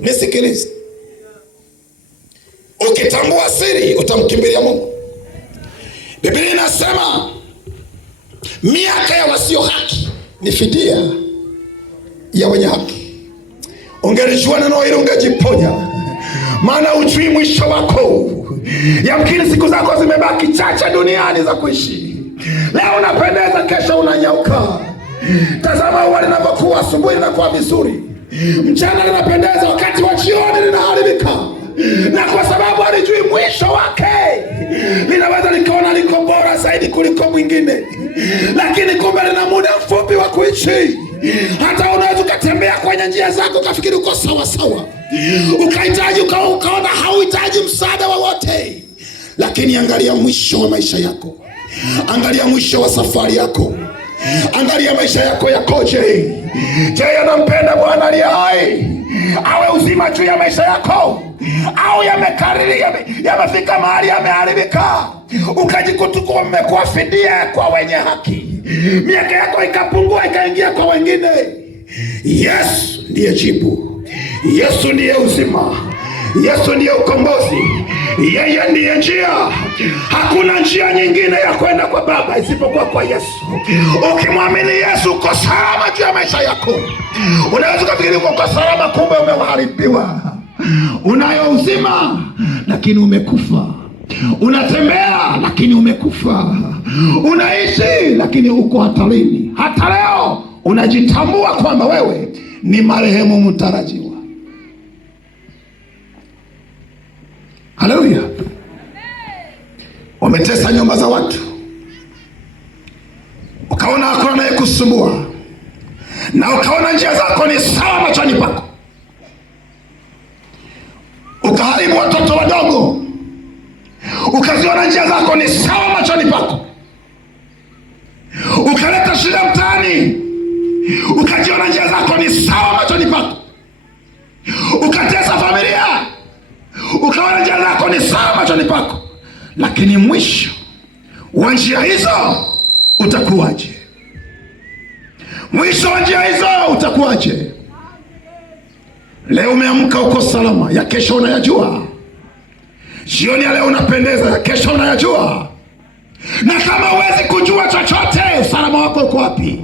Nisikilize. Ukitambua siri utamkimbilia Mungu. Biblia inasema miaka ya wasio haki ni fidia ya wenye haki. Ungelijua neno hili ungejiponya, maana ujui mwisho wako. Yamkini siku zako zimebaki chache duniani za kuishi. Leo unapendeza, kesho unanyauka. Tazama ua linavyokuwa, asubuhi linakuwa vizuri, mchana linapendeza, wakati wa jioni linaharibika. Na kwa sababu halijui mwisho wake, linaweza likaona liko bora zaidi kuliko mwingine, lakini kumbe lina muda mfupi wa kuishi. Hata unaweza ukatembea kwenye njia zako ukafikiri uko sawa sawa, ukahitaji ukaona hauhitaji msaada wowote, lakini angalia mwisho wa maisha yako. Angalia mwisho wa safari yako. Angalia maisha yako yakoje. Je, yanampenda Bwana aliye hai? Awe uzima juu ya maisha yako, au yamefika mahali yameharibika, ukajikuta mmekuwa fidia kwa wenye haki, miaka yako ikapungua ikaingia kwa wengine? Yesu ndiye jibu. Yesu ndiye uzima. Yesu ndiye ukombozi. Yeye ndiye njia. Hakuna njia nyingine ya kwenda kwa Baba isipokuwa kwa Yesu. Ukimwamini Yesu uko salama juu ya maisha yako. Unaweza kufikiri uko salama, kumbe umeharibiwa. Unayo uzima lakini umekufa. Unatembea lakini umekufa. Unaishi lakini uko hatarini. Hata leo unajitambua kwamba wewe ni marehemu mtarajiwa. Haleluya. Wametesa nyumba za watu, ukaona hakuna naye kusumbua, na ukaona njia zako ni sawa machoni pako. Ukaharibu watoto wadogo, ukaziona njia zako ni sawa machoni pako. Ukaleta shida mtaani, ukajiona njia zako ni sawa machoni pako. Ukatesa familia, ukaona njia zako ni sawa machoni pako. Lakini mwisho wa njia hizo utakuwaje? Mwisho wa njia hizo utakuwaje? Leo umeamka uko salama, ya kesho unayajua. Jioni ya leo unapendeza, ya kesho unayajua. Na kama huwezi kujua chochote, usalama wako uko wapi?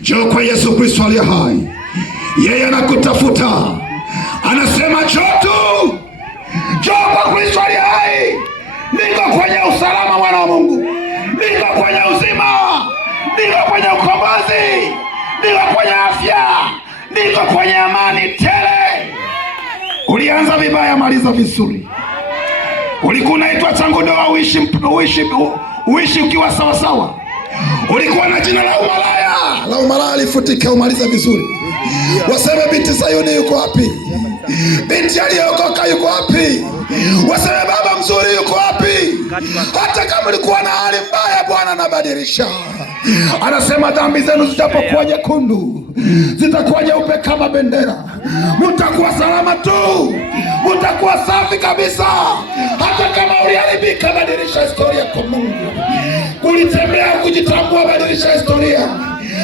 Njoo kwa Yesu Kristo aliye hai. Yeye anakutafuta, anasema njoo tu. Njoo kwa Kristo aliye hai. Niko kwenye usalama, mwana wa Mungu. Niko kwenye uzima. Niko kwenye ukombozi. Niko kwenye afya. Niko kwenye amani tele. Ulianza vibaya, maliza vizuri. Ulikuwa unaitwa tangu ndoa, uishi ukiwa sawa sawa. Ulikuwa na jina la umalaya, la umalaya lifutika, umaliza vizuri. Waseme binti Sayuni yuko wapi? Binti aliyeokoka yuko wapi? Waseme baba mzuri yuko wapi? Hata kama ulikuwa na hali mbaya, Bwana anabadilisha. Anasema dhambi zenu zitapokuwa nyekundu, zitakuwa nyeupe kama bendera. Mtakuwa salama tu, mtakuwa safi kabisa. Hata kama uliharibika, badilisha historia kwa Mungu. Ulitembea kujitambua, badilisha historia.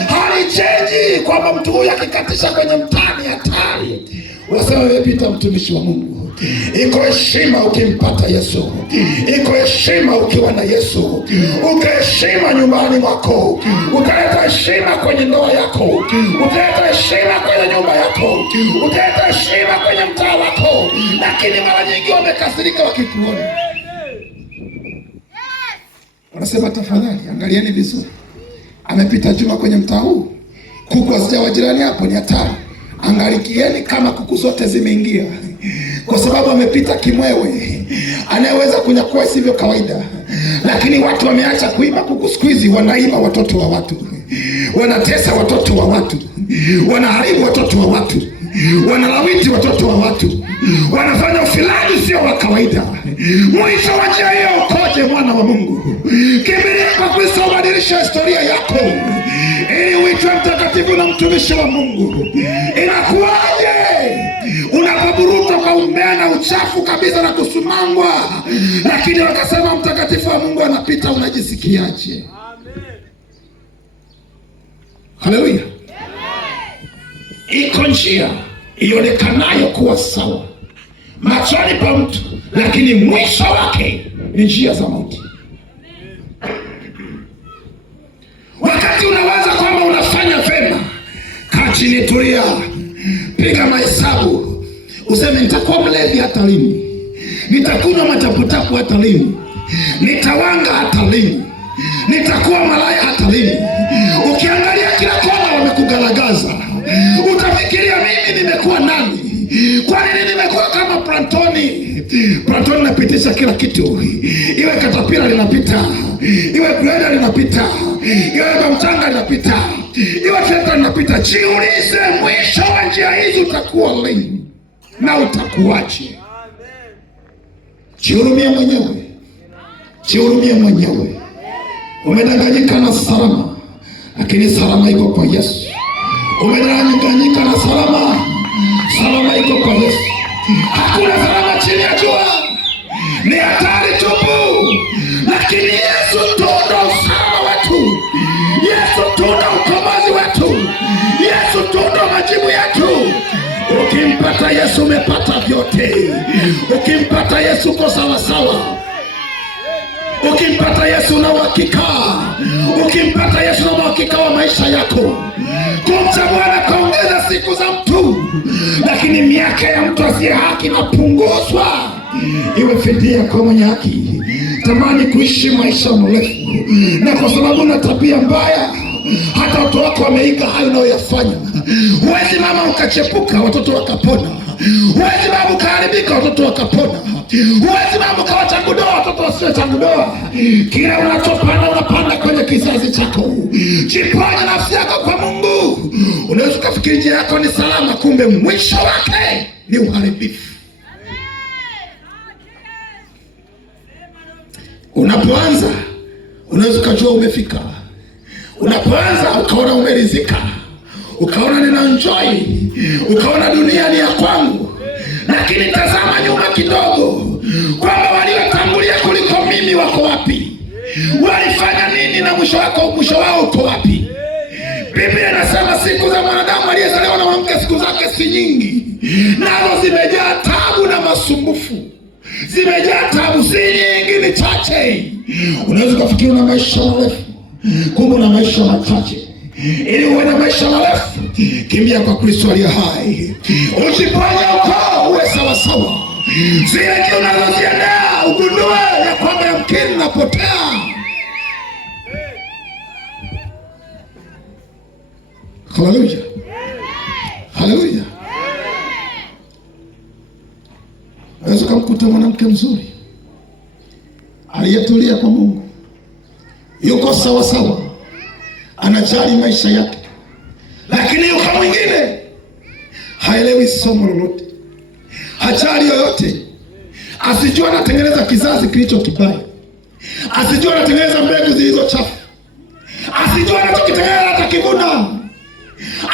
Halichenji kwamba mtu huyu akikatisha kwenye mtani hatari. Unasema wewe Pita, mtumishi wa Mungu. Iko heshima ukimpata Yesu. Iko heshima ukiwa na Yesu. Ukaheshima nyumbani mwako, ukaleta heshima kwenye ndoa yako, ukaleta heshima kwenye nyumba yako, ukaleta heshima kwenye mtaa wako. Lakini mara nyingi wamekasirika wakikuona. Wanasema tafadhali angalieni vizuri, amepita Juma kwenye mtaa huu, kuku hazijawa jirani hapo, ni hatari. Angalikieni kama kuku zote zimeingia, kwa sababu amepita kimwewe anayeweza kunyakua isivyo kawaida. Lakini watu wameacha kuiba kuku, siku hizi wanaiba watoto wa watu, wanatesa watoto wa watu, wanaharibu watoto wa watu, wanalawiti watoto wa watu, wanafanya ufiladi sio wa kawaida. Mwisho wa njia hiyo ukoje, mwana wa Mungu? Kimbilia kwa Kristo, ubadilishe historia yako ili uitwe mtakatifu na mtumishi wa Mungu. Inakuwaje unapoburuta kwa umbea na uchafu kabisa na kusumangwa, lakini wakasema mtakatifu wa Mungu anapita? Unajisikiaje? Haleluya. Iko njia ionekanayo kuwa sawa machoni pa mtu, lakini mwisho wake ni njia za mauti. Wakati unawaza kwamba unafanya vema, kaa chini, tulia, piga mahesabu, useme nitakuwa mlevi hata lini? Nitakunywa mataputapu hata lini? Nitawanga hata lini? Nitakuwa malaya hata lini? Ukiangalia kila kona wamekugaragaza, utafikiria mimi nimekuwa nani? Kwa nini nimekuwa kama Plantoni? Plantoni napitisha kila kitu, iwe katapila linapita, iwe greda linapita, iwe mchanga linapita, iwe trekta linapita. Jiulize, mwisho wa njia hizi utakuwa lini na utakuwaje? Jihurumie mwenyewe, jihurumie mwenyewe. Umedanganyika na salama, lakini salama iko kwa Yesu. Umedanganyika na salama, salama iko kwa Yesu. Hakuna salama chini ya jua, ni hatari tupu, lakini Yesu tu ndo usalama wetu. Yesu tu ndo ukombozi wetu. Yesu tu ndo majibu yetu. Ukimpata Yesu umepata vyote. Ukimpata Yesu uko sawa sawa. Ukimpata Yesu una uhakika. Ukimpata Yesu una uhakika wa maisha yako. Kumcha Bwana kaongeza siku za mtu, lakini miaka ya mtu asiye haki inapunguzwa iwe fidia kwa mwenye haki. Tamani kuishi maisha marefu, na kwa sababu una tabia mbaya, hata watoto wako wameiga hayo unayoyafanya. Huwezi mama ukachepuka watoto wakapona. Huwezi baba ukaharibika watoto wakapona. Huwezi baba ukawachagudoa watoto wasiochagudoa. Kila unachopanda unapanda kwenye kizazi chako. Jiponye nafsi yako kwa Mungu. Unaweza kufikiri njia yako ni salama, kumbe mwisho wake ni uharibifu. Unapoanza unaweza kujua umefika. Unapoanza ukaona umeridhika, ukaona nina enjoy, ukaona dunia ni ya kwangu. Lakini tazama nyuma kidogo, kwamba waliotangulia kuliko mimi wako wapi? Walifanya nini na mwisho wao uko wapi? Biblia inasema siku za mwanadamu aliyezaliwa na mwanamke siku zake si nyingi, nazo zimejaa tabu na masumbufu. Zimejaa tabu, si nyingi, ni chache. Unaweza kufikiri una maisha marefu, kumbe una maisha machache. Ili uwe na maisha marefu, kimbia kwa Kristo aliye hai. Usiponye uko uwe sawa sawa. Zile njia unazoziendea ugundue ya kwamba yamkini unapotea. Haleluya, haleluya. Unaweza kumkuta mwanamke mzuri aliyetulia kwa Mungu, yuko sawa sawa, anajali maisha yake, lakini yuko mwingine haelewi somo lolote, hajali yoyote, asijua anatengeneza kizazi kilicho kibaya, asijua anatengeneza mbegu zilizo chafu, asijua anachokitengeneza hata kivuna,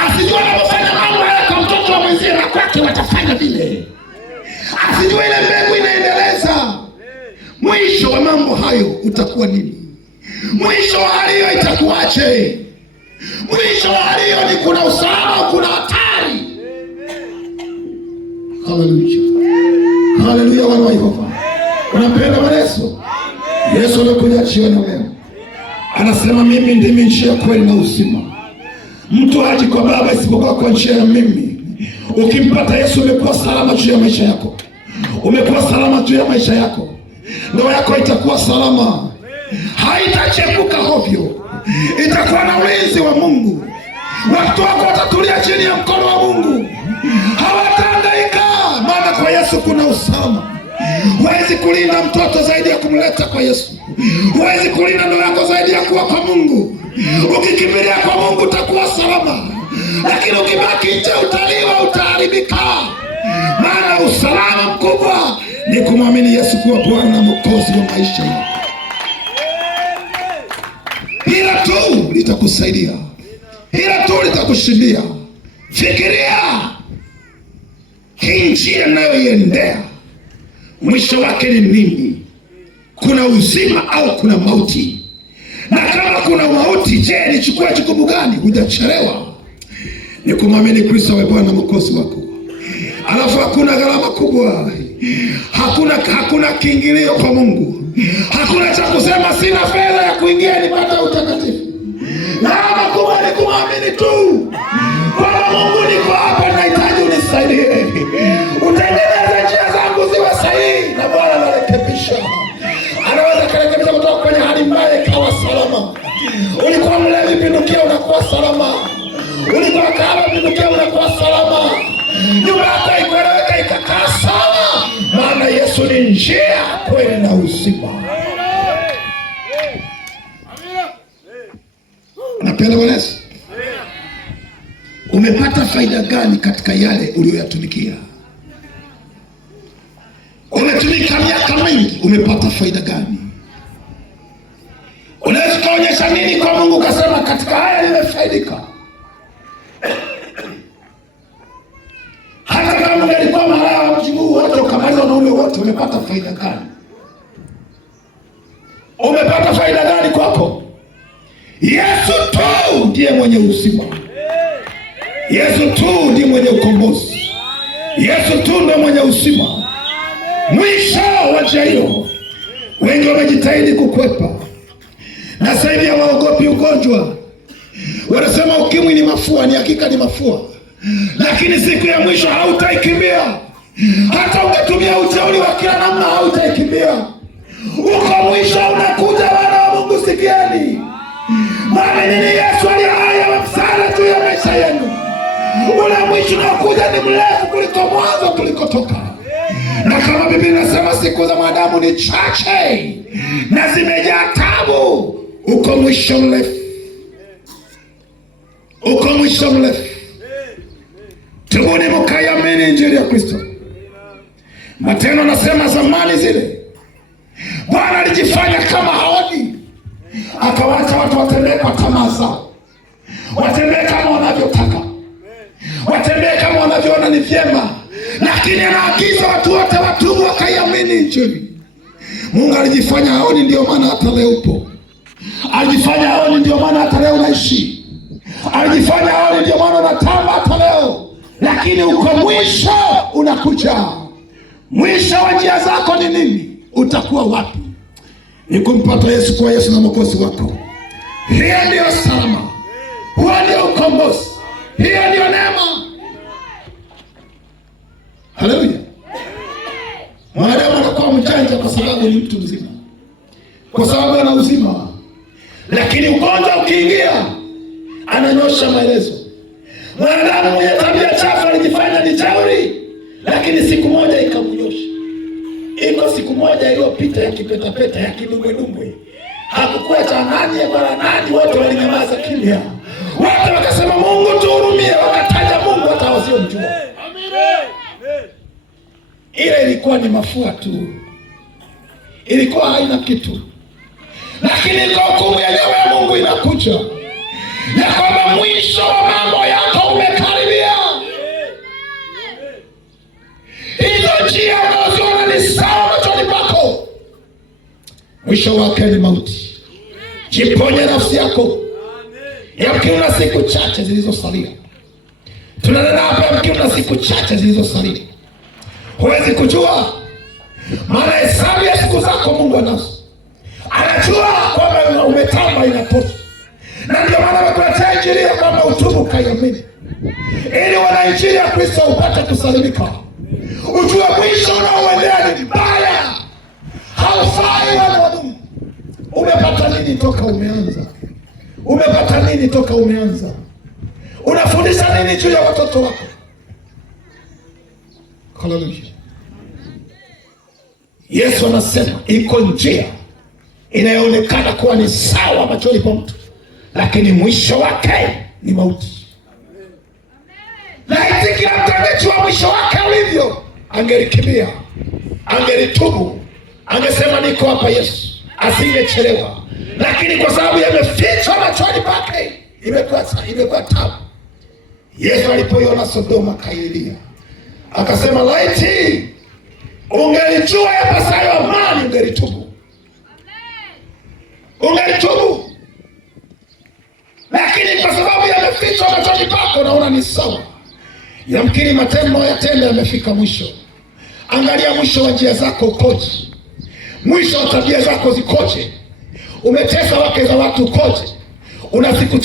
asijua anapofanya mambo haya kwa mtoto wa mwenzie na kwake watafanya vile, asijua ile mbegu inaendeleza. Mwisho wa mambo hayo utakuwa nini? Mwisho wa hali hiyo itakuwaje? Mwisho wa hali hiyo ni kuna usalama, kuna hatari. Haleluya, haleluya. Wana wa Yehova, unapenda Bwana Yesu? Yesu anakuja jioni leo, anasema mimi ndimi njia, kweli na uzima. Mtu haji kwa Baba isipokuwa kwa njia ya mimi. Ukimpata Yesu umekuwa salama juu ya maisha yako. Umekuwa salama juu ya maisha yako. Ndoa yako itakuwa salama, haitachepuka hovyo, itakuwa na ulinzi wa Mungu. Watu wako watatulia chini ya mkono wa Mungu, hawatahangaika, maana kwa Yesu kuna usalama. Huwezi kulinda mtoto zaidi ya kumleta kwa Yesu. Huwezi kulinda ndoa yako zaidi ya kuwa kwa Mungu. Ukikimbilia kwa Mungu utakuwa salama, lakini ukibaki nje utaliwa, utaharibika. Maana usalama mkubwa ni kumwamini Yesu kuwa Bwana na Mwokozi wa maisha yako. Hila tu litakusaidia, hila tu litakushindia. Fikiria hii njia nayoiendea mwisho wake ni nini? Kuna uzima au kuna mauti? Na kama kuna mauti, je, nichukue jukumu gani? Hujachelewa. Ni kumwamini Kristo awe Bwana na Mwokozi wako. alafu hakuna gharama kubwa, hakuna kiingilio kwa Mungu, hakuna cha kusema sina fedha ya kuingia nipata utakatifu. Gharama kubwa ni kumwamini tu kwamba Mungu niko hapa, nahitaji unisaidie, utengeneze njia zangu ziwe sahihi, na Bwana anarekebisha. Anaweza kurekebisha kutoka kwenye hali mbaya ikawa salama. Ulikuwa mlevi pindukia, unakuwa salama. Ulikuwa kahaba pindukia, unakuwa salama. Nyumba yako ikueleweka ikakaa sawa, maana Yesu ni njia, kweli na uzima. Unapenda Bwana Yesu? Umepata faida gani katika yale uliyoyatumikia? Umetumika miaka mingi, umepata faida gani? Unaweza kuonyesha nini kwa Mungu kasema katika haya nimefaidika? Hata kama ungelikuwa malaya wa mji huu wote ukamaliza wanaume wote, umepata faida gani? Umepata faida gani kwako? Yesu tu ndiye mwenye uzima. Yesu tu ndiye mwenye ukombozi. Yesu tu ndiye mwenye uzima. Mwisho wa njia hiyo wengi wamejitahidi kukwepa, na sasa hivi hawaogopi ugonjwa. Wanasema ukimwi ni mafua. Ni hakika ni mafua, lakini siku ya mwisho hautaikimbia. Hata ungetumia uchawi wa kila namna hautaikimbia. Uko mwisho unakuja. Wana wa Mungu, sikieni, maana nini? Yesu aliye hai awe msaada juu ya maisha yenu. Ule mwisho unakuja ni mrefu kuliko mwanzo tulikotoka, na kama Biblia inasema siku za mwanadamu ni chache na zimejaa taabu. Uko mwisho mrefu, uko mwisho mrefu. Tubuni mkaiamini injili ya Kristo. Matendo nasema zamani zile Bwana alijifanya kama haoni, akawacha watu watembee kwa tamaa zao, watembee kama wanavyotaka, watembee kama wanavyoona ni vyema, lakini anaagiza watu wote watubu wakaiamini injili. Mungu alijifanya haoni, ndio maana hata leo upo. Alijifanya haoni, ndio maana hata leo unaishi. Alijifanya haoni, ndio maana unatamba hata leo. Lakini uko mwisho unakuja. Mwisho wa njia zako ni nini? Utakuwa wapi? Ni kumpata Yesu kwa Yesu na Mwokozi wako. Hiyo ndio salama, huo ndio ukombozi, hiyo ndio neema. Haleluya. Mwanadamu anakuwa mjanja kwa sababu ni mtu mzima, kwa sababu ana uzima, lakini ugonjwa ukiingia ananyosha maelezo. Mwanadamu mwenye tabia chafu alijifanya ni shauri, lakini siku moja ikamnyosha. Iko siku moja iliyopita ya kipetapeta, ya kidumbwedumbwe, hakukuwa cha nani wala nani, wote walinyamaza kimya. Wote wakasema Mungu tuhurumie, wakataja Mungu hata wasiomjua. Ile ilikuwa ni mafua tu, ilikuwa haina kitu, lakini kwa hukumu yenyewe ya Mungu inakuja ya kwamba mwisho wa mambo yako umekaribia. Hizo njia unazoona ni sawa machoni pako, mwisho wake ni mauti. Jiponye nafsi yako. Yamkini siku chache zilizosalia, tunanena hapa, yamkini siku chache zilizosalia. Huwezi kujua, maana hesabu ya siku zako Mungu anazo. Anajua kwamba umetamba inatosha, na ndio maana amekuletea injili ya kwamba utubu kaiamini, ili wana injili ya Kristo upate kusalimika. Ujue mwisho unaoendea ni mbaya, haufai wana wa Mungu. Umepata nini toka umeanza? Umepata nini toka umeanza? Unafundisha nini juu ya watoto wako? Haleluya. Yesu anasema iko njia inayoonekana kuwa ni sawa machoni pa mtu, lakini mwisho wake ni mauti. Laiti kila mtu angejua mwisho wake ulivyo, angelikimbia, angelitubu, angesema niko hapa Yesu, asingechelewa. Lakini kwa sababu yamefichwa machoni pake, imekuwa tabu. Yesu alipoiona Sodoma kailia, akasema laiti ungelijua yapasayo amani, ungelitubu, ungelitubu. Lakini kwa sababu yamefichwa machoni pako, naona ni sawa. Yamkini matendo yatende yamefika mwisho. Angalia mwisho wa njia zako ukoje, mwisho wa tabia zako zikoje, umetesa wake za watu ukoje, una siku